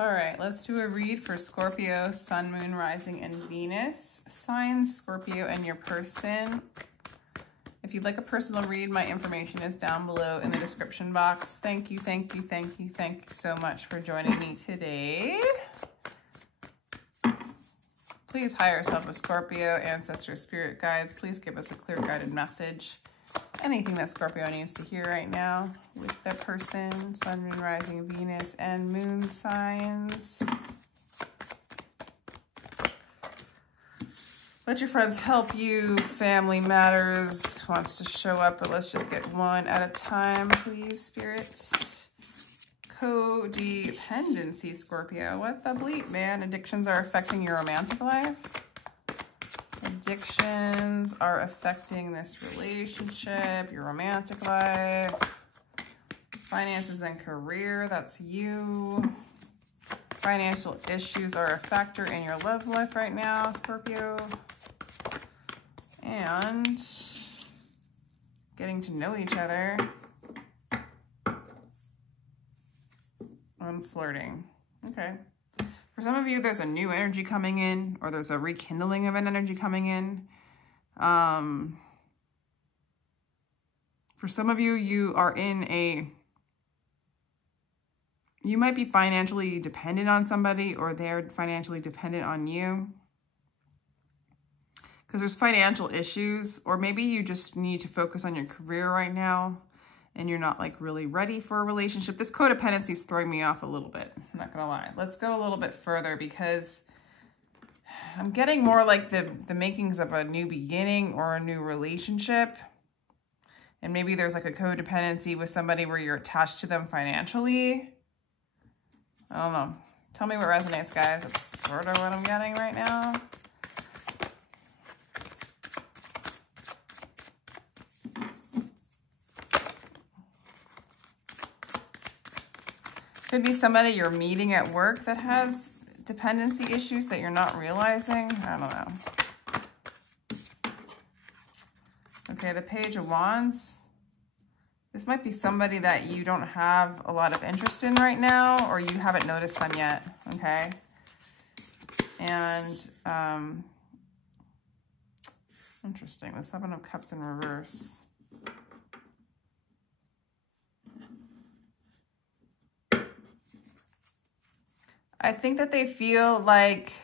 All right, let's do a read for Scorpio, Sun, Moon, Rising, and Venus signs, Scorpio, and your person. If you'd like a personal read, my information is down below in the description box. Thank you, thank you, thank you, thank you so much for joining me today. Please hire yourself a Scorpio, ancestor, spirit guides. Please give us a clear guided message. Anything that Scorpio needs to hear right now with their person, Sun, Moon, Rising, Venus, and Moon signs. Let your friends help you. Family matters wants to show up, but let's just get one at a time, please, Spirit. Codependency, Scorpio. What the bleep, man? Addictions are affecting your romantic life. Addictions are affecting this relationship, your romantic life. Finances and career, that's you. Financial issues are a factor in your love life right now, Scorpio. And getting to know each other on flirting. Okay. For some of you, there's a new energy coming in, or there's a rekindling of an energy coming in. For some of you, you are in you might be financially dependent on somebody, or they're financially dependent on you. Because there's financial issues, or maybe you just need to focus on your career right now, and you're not like really ready for a relationship. This codependency is throwing me off a little bit. I'm not gonna lie. Let's go a little bit further, because I'm getting more like the makings of a new beginning or a new relationship. And maybe there's like a codependency with somebody where you're attached to them financially. I don't know. Tell me what resonates, guys. That's sort of what I'm getting right now. Could be somebody you're meeting at work that has dependency issues that you're not realizing. I don't know. Okay, the Page of Wands. This might be somebody that you don't have a lot of interest in right now, or you haven't noticed them yet, okay? And, interesting, the Seven of Cups in reverse. I think that they feel like,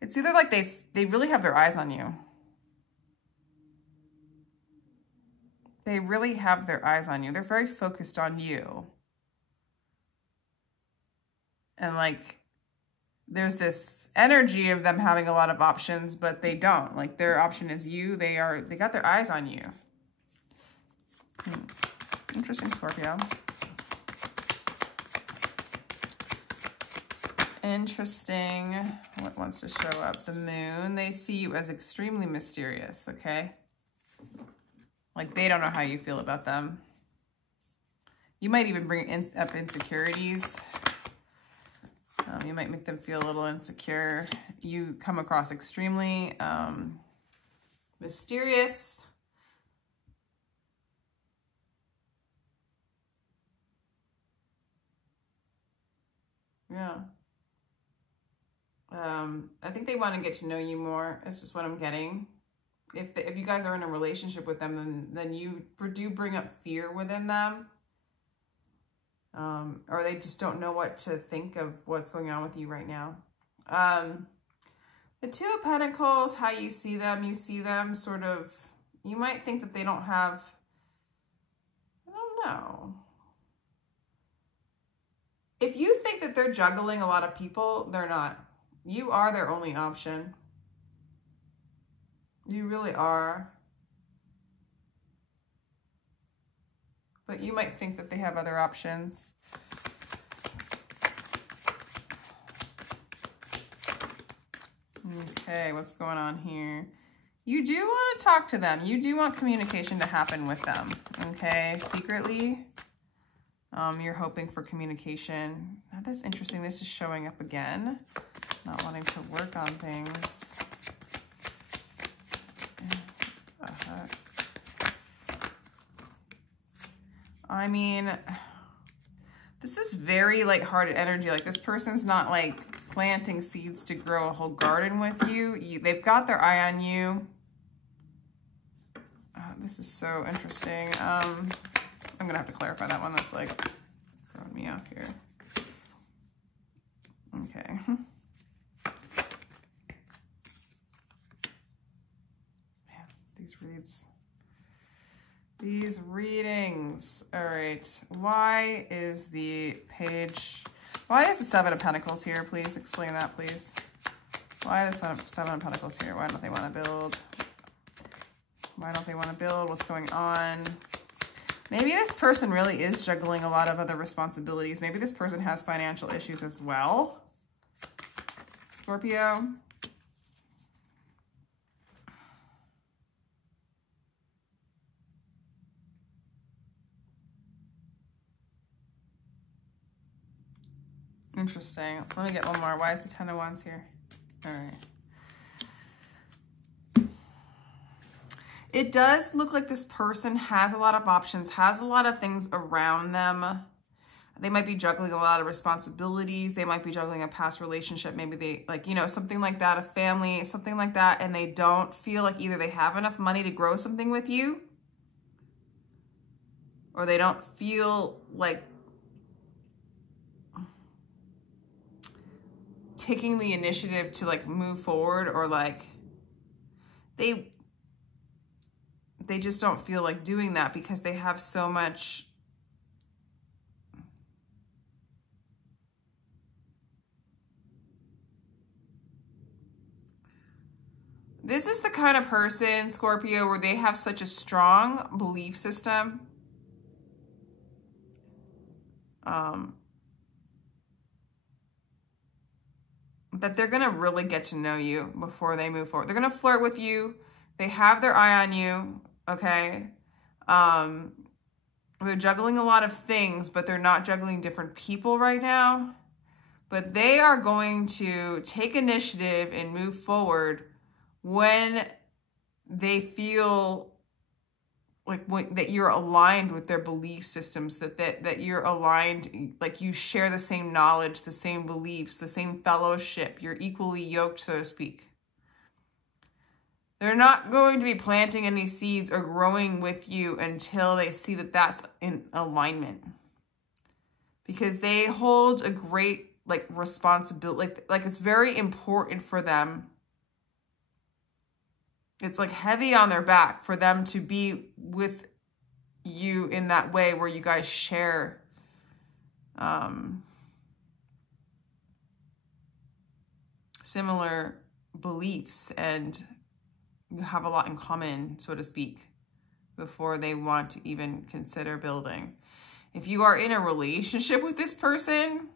it's either like they really have their eyes on you. They really have their eyes on you. They're very focused on you. And like, there's this energy of them having a lot of options, but they don't. Like, their option is you. They got their eyes on you. Interesting, Scorpio. Interesting. What wants to show up? The Moon. They see you as extremely mysterious, okay? Like, they don't know how you feel about them. You might even bring up insecurities. You might make them feel a little insecure. You come across extremely mysterious. Yeah. I think they want to get to know you more. It's just what I'm getting. If you guys are in a relationship with them, then you do bring up fear within them. Or they just don't know what to think of what's going on with you right now. The Two of Pentacles, how you see them sort of, you might think that they don't have, I don't know. If you think that they're juggling a lot of people, they're not. You are their only option. You really are. But you might think that they have other options. Okay, what's going on here? You do want to talk to them. You do want communication to happen with them, okay? Secretly, you're hoping for communication. Oh, that's interesting. This is showing up again. Not wanting to work on things. I mean, This is very lighthearted energy. Like this person's not like planting seeds to grow a whole garden with you. They've got their eye on you. This is so interesting. I'm gonna have to clarify that one. That's like throwing me off here. Okay. Man, these readings. All right. Why is the Seven of Pentacles here? Please explain that, please. Why is the Seven of Pentacles here? Why don't they want to build? Why don't they want to build? What's going on? Maybe this person really is juggling a lot of other responsibilities. Maybe this person has financial issues as well. Scorpio. Interesting. Let me get one more. Why is the Ten of Wands here? All right. It does look like this person has a lot of options, has a lot of things around them. They might be juggling a lot of responsibilities. They might be juggling a past relationship. Maybe they, like, you know, something like that, a family, something like that. And they don't feel like either they have enough money to grow something with you, or they don't feel like taking the initiative to like move forward, or like they just don't feel like doing that because they have so much. This is the kind of person, Scorpio, where they have such a strong belief system. That they're going to really get to know you before they move forward. They're going to flirt with you. They have their eye on you, okay? They're juggling a lot of things, but they're not juggling different people right now. But they are going to take initiative and move forward when they feel like that you're aligned with their belief systems, that you're aligned, like you share the same knowledge, the same beliefs, the same fellowship. You're equally yoked, so to speak. They're not going to be planting any seeds or growing with you until they see that that's in alignment. Because they hold a great like responsibility, like it's very important for them. It's like heavy on their back for them to be with you in that way where you guys share similar beliefs and you have a lot in common, so to speak, before they want to even consider building. If you are in a relationship with this person,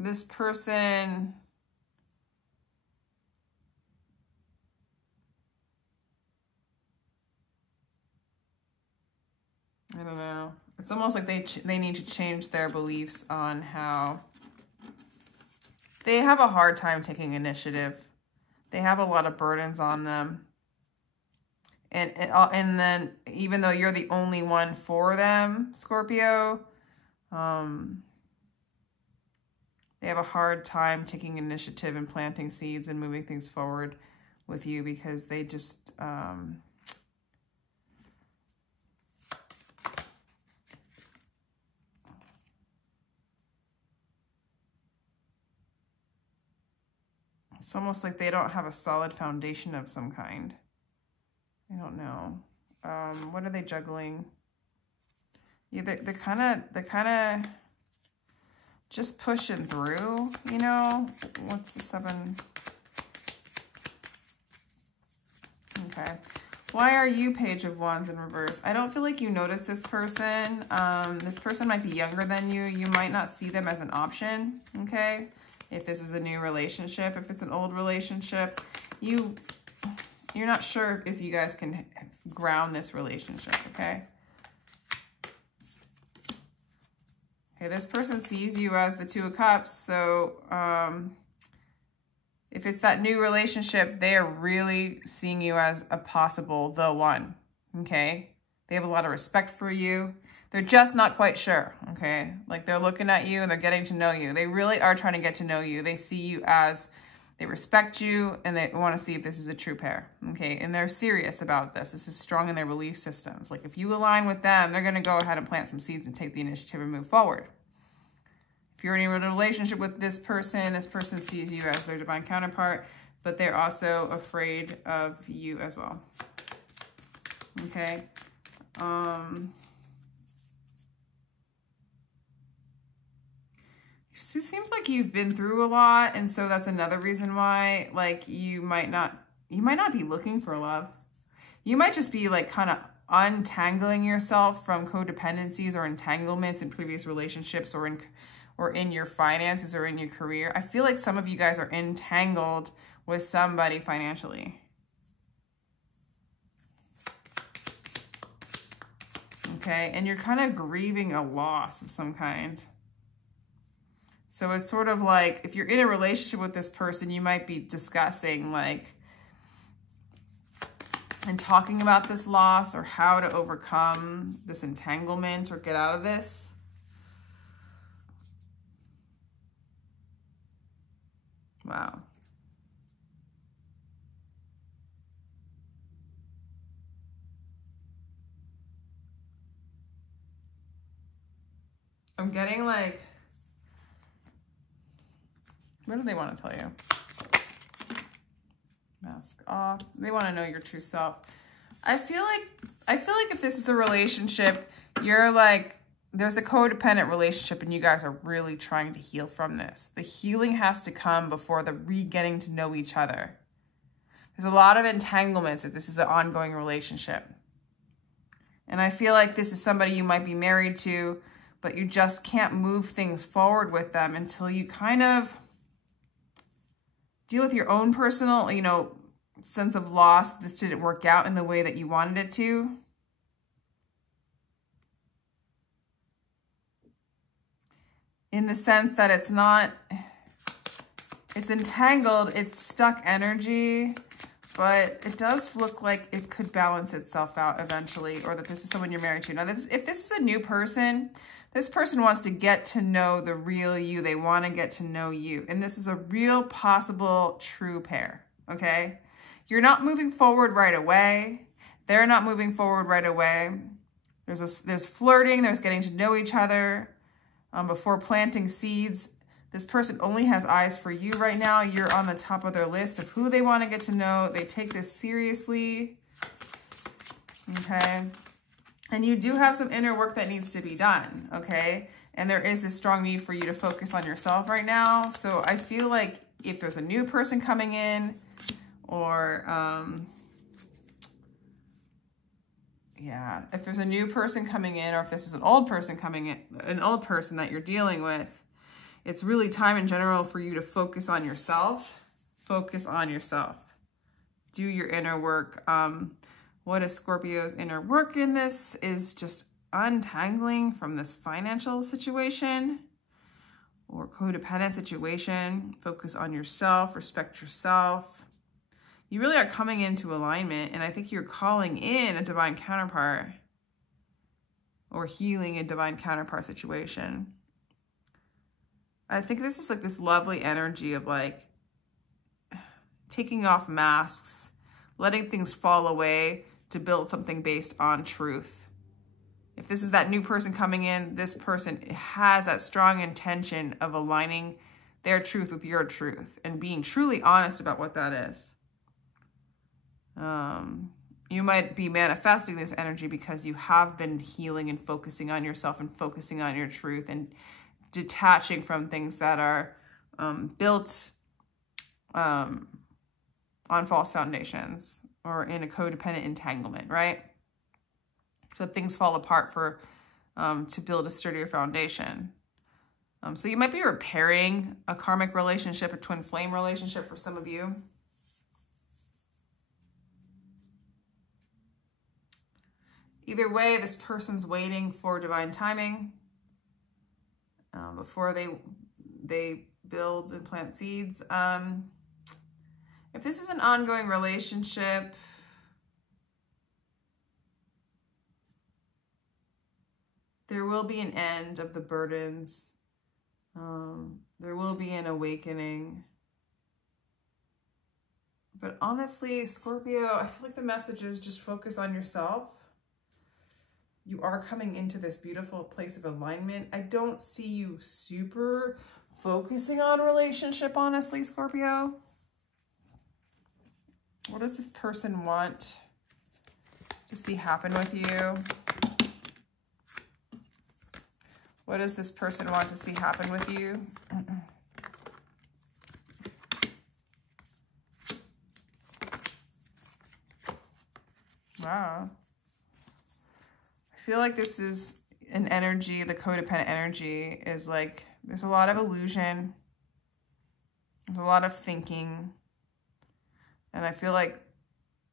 this person I don't know. It's almost like they need to change their beliefs on how they have a hard time taking initiative. They have a lot of burdens on them. And then even though you're the only one for them, Scorpio, they have a hard time taking initiative and planting seeds and moving things forward with you because they just, it's almost like they don't have a solid foundation of some kind. I don't know. What are they juggling? Yeah, they're kind of just pushing through, you know? What's the 7? Okay. Why are you Page of Wands in reverse? I don't feel like you notice this person. This person might be younger than you. You might not see them as an option, okay? If this is a new relationship, if it's an old relationship, you're not sure if you guys can ground this relationship, okay? Okay, this person sees you as the Two of Cups, so If it's that new relationship, they are really seeing you as a possible the one, okay? They have a lot of respect for you. They're just not quite sure, okay? Like they're looking at you and they're getting to know you. They really are trying to get to know you. They see you as, they respect you and they want to see if this is a true pair, okay? And they're serious about this. This is strong in their belief systems. Like if you align with them, they're going to go ahead and plant some seeds and take the initiative and move forward. If you're in a relationship with this person sees you as their divine counterpart, but they're also afraid of you as well. Okay. It seems like you've been through a lot, and so that's another reason why, like, you might not be looking for love. You might just be like kind of untangling yourself from codependencies or entanglements in previous relationships or in your finances or in your career. I feel like some of you guys are entangled with somebody financially. Okay, and you're kind of grieving a loss of some kind. So it's sort of like, if you're in a relationship with this person, you might be discussing like, and talking about this loss or how to overcome this entanglement or get out of this. Wow. I'm getting like, what do they want to tell you? Mask off. They want to know your true self. I feel like if this is a relationship, you're like, there's a codependent relationship and you guys are really trying to heal from this. The healing has to come before the getting to know each other. There's a lot of entanglements if this is an ongoing relationship. And I feel like this is somebody you might be married to, but you just can't move things forward with them until you kind of deal with your own personal, you know, sense of loss. This didn't work out in the way that you wanted it to. In the sense that it's not, it's entangled, it's stuck energy, but it does look like it could balance itself out eventually, or that this is someone you're married to. Now, if this is a new person, this person wants to get to know the real you. They want to get to know you. And this is a real possible true pair, okay? You're not moving forward right away. They're not moving forward right away. There's flirting, there's getting to know each other before planting seeds. This person only has eyes for you right now. You're on the top of their list of who they want to get to know. They take this seriously, okay? And you do have some inner work that needs to be done, okay? And there is this strong need for you to focus on yourself right now. So I feel like if there's a new person coming in, or yeah, if there's a new person coming in, or if this is an old person coming in, an old person that you're dealing with, it's really time in general for you to focus on yourself. Focus on yourself. Do your inner work. What is Scorpio's inner work in this is just untangling from this financial situation or codependent situation. Focus on yourself, respect yourself. You really are coming into alignment, and I think you're calling in a divine counterpart or healing a divine counterpart situation. I think this is like this lovely energy of like taking off masks, letting things fall away to build something based on truth. If this is that new person coming in, this person has that strong intention of aligning their truth with your truth and being truly honest about what that is. You might be manifesting this energy because you have been healing and focusing on yourself and focusing on your truth and detaching from things that are built on false foundations or in a codependent entanglement, right? So things fall apart for to build a sturdier foundation. So you might be repairing a karmic relationship, a twin flame relationship for some of you. Either way, this person's waiting for divine timing before they build and plant seeds. If this is an ongoing relationship, there will be an end of the burdens. There will be an awakening. But honestly, Scorpio, I feel like the message is just focus on yourself. You are coming into this beautiful place of alignment. I don't see you super focusing on relationship, honestly, Scorpio. What does this person want to see happen with you? What does this person want to see happen with you? Wow. I feel like this is an energy, the codependent energy is like, there's a lot of illusion. There's a lot of thinking. And I feel like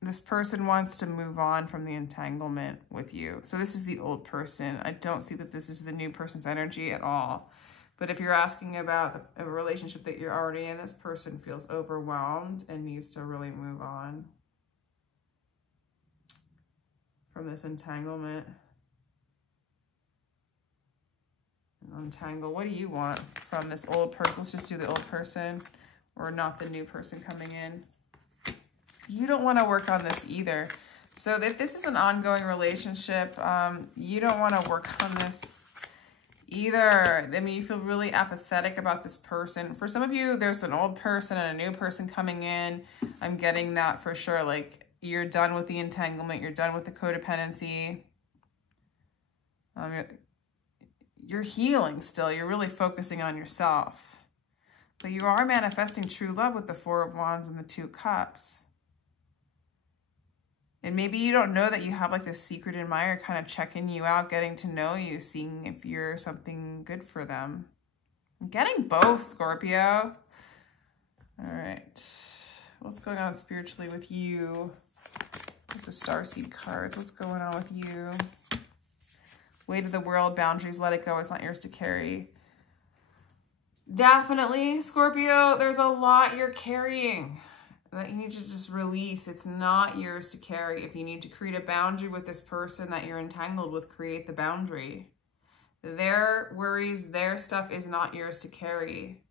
this person wants to move on from the entanglement with you. So this is the old person. I don't see that this is the new person's energy at all. But if you're asking about a relationship that you're already in, this person feels overwhelmed and needs to really move on from this entanglement. Untangle. What do you want from this old person? Let's just do the old person, or not the new person coming in. You don't want to work on this either. So if this is an ongoing relationship, you don't want to work on this either. I mean, you feel really apathetic about this person. For some of you, there's an old person and a new person coming in. I'm getting that for sure. Like, you're done with the entanglement. You're done with the codependency. You're healing still. You're really focusing on yourself. But you are manifesting true love with the Four of Wands and the Two Cups. And maybe you don't know that you have like this secret admirer kind of checking you out, getting to know you, seeing if you're something good for them. I'm getting both, Scorpio. All right. What's going on spiritually with you? With the Starseed cards, what's going on with you? Weight of the world, boundaries, let it go. It's not yours to carry. Definitely, Scorpio, there's a lot you're carrying that you need to just release. It's not yours to carry. If you need to create a boundary with this person that you're entangled with, create the boundary. Their worries, their stuff is not yours to carry.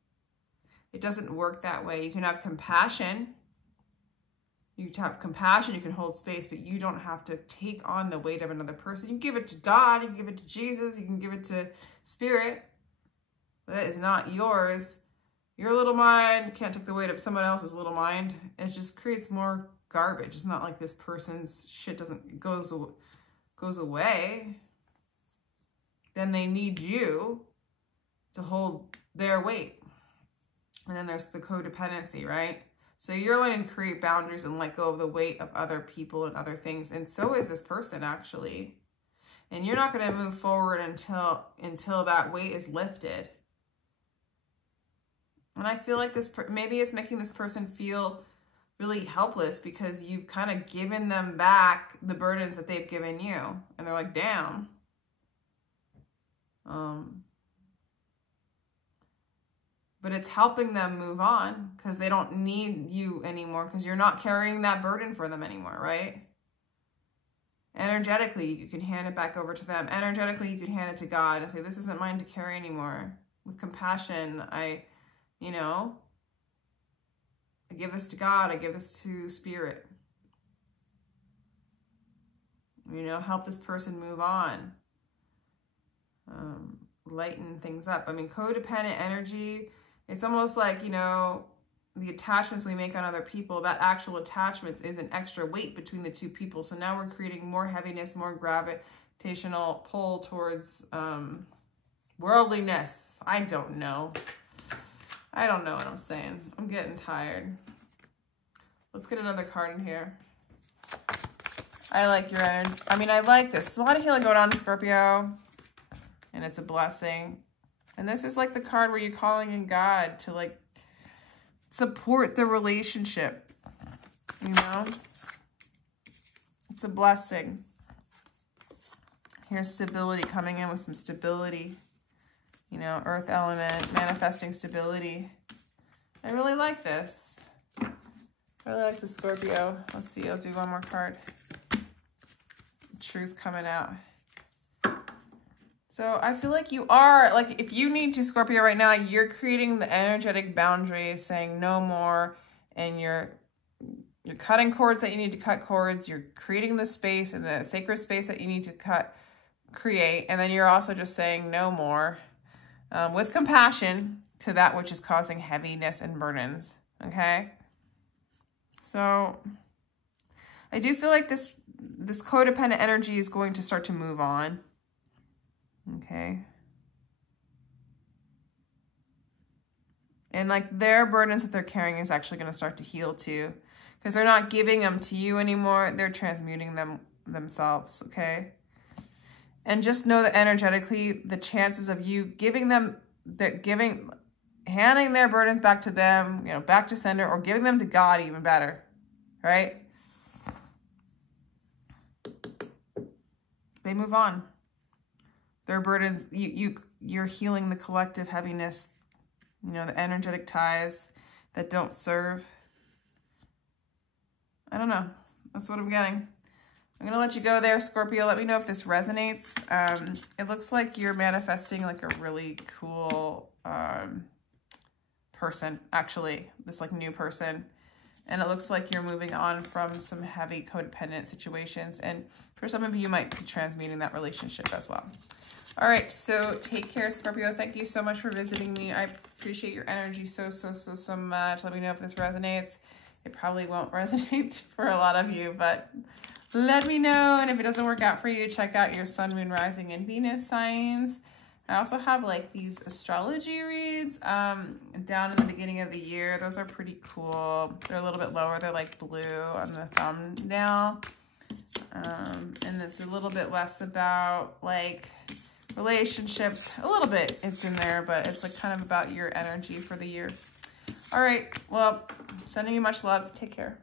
It doesn't work that way. You can have compassion. You can have compassion, you can hold space, but you don't have to take on the weight of another person. You can give it to God, you can give it to Jesus, you can give it to Spirit. But that is not yours. Your little mind can't take the weight of someone else's little mind. It just creates more garbage. It's not like this person's shit goes away. Then they need you to hold their weight. And then there's the codependency, right? So you're learning to create boundaries and let go of the weight of other people and other things. And so is this person, actually. And you're not going to move forward until that weight is lifted. And I feel like maybe it's making this person feel really helpless because you've kind of given them back the burdens that they've given you. And they're like, damn. But it's helping them move on because they don't need you anymore because you're not carrying that burden for them anymore, right? Energetically, you can hand it back over to them. Energetically, you can hand it to God and say, this isn't mine to carry anymore. With compassion, I give this to God. I give this to Spirit. Help this person move on. Lighten things up. I mean, codependent energy, it's almost like, the attachments we make on other people, that actual attachments is an extra weight between the two people. So now we're creating more heaviness, more gravitational pull towards worldliness. I don't know what I'm saying. I'm getting tired. Let's get another card in here. I like your energy. I mean, I like this. There's a lot of healing going on, Scorpio. And it's a blessing. And this is like the card where you're calling in God to like support the relationship. It's a blessing. Here's stability, coming in with some stability. Earth element, manifesting stability. I really like this. I really like the Scorpio. Let's see, I'll do one more card. Truth coming out. So I feel like you are, like, if you need to, Scorpio, right now, you're creating the energetic boundaries, saying no more, and you're cutting cords that you need to cut cords. You're creating the space and the sacred space that you need to create. And then you're also just saying no more with compassion to that which is causing heaviness and burdens. Okay. So I do feel like this codependent energy is going to start to move on. Okay. And like their burdens that they're carrying is actually going to start to heal too. Because they're not giving them to you anymore. They're transmuting them themselves, okay? And just know that energetically, the chances of you giving them, handing their burdens back to them, you know, back to sender, or giving them to God, even better, right? They move on. Their burdens, you're healing the collective heaviness, you know, the energetic ties that don't serve. I don't know. That's what I'm getting. I'm going to let you go there, Scorpio. Let me know if this resonates. It looks like you're manifesting like a really cool person, actually. This like new person. And it looks like you're moving on from some heavy codependent situations. And for some of you, you might be transmuting that relationship as well. All right, so take care, Scorpio. Thank you so much for visiting me. I appreciate your energy so much. Let me know if this resonates. It probably won't resonate for a lot of you, but let me know. And if it doesn't work out for you, check out your sun, moon, rising, and Venus signs. I also have like these astrology reads down in the beginning of the year. Those are pretty cool. They're a little bit lower. They're like blue on the thumbnail. And it's a little bit less about like relationships. A little bit it's in there, but it's like kind of about your energy for the year. All right, well, sending you much love. Take care.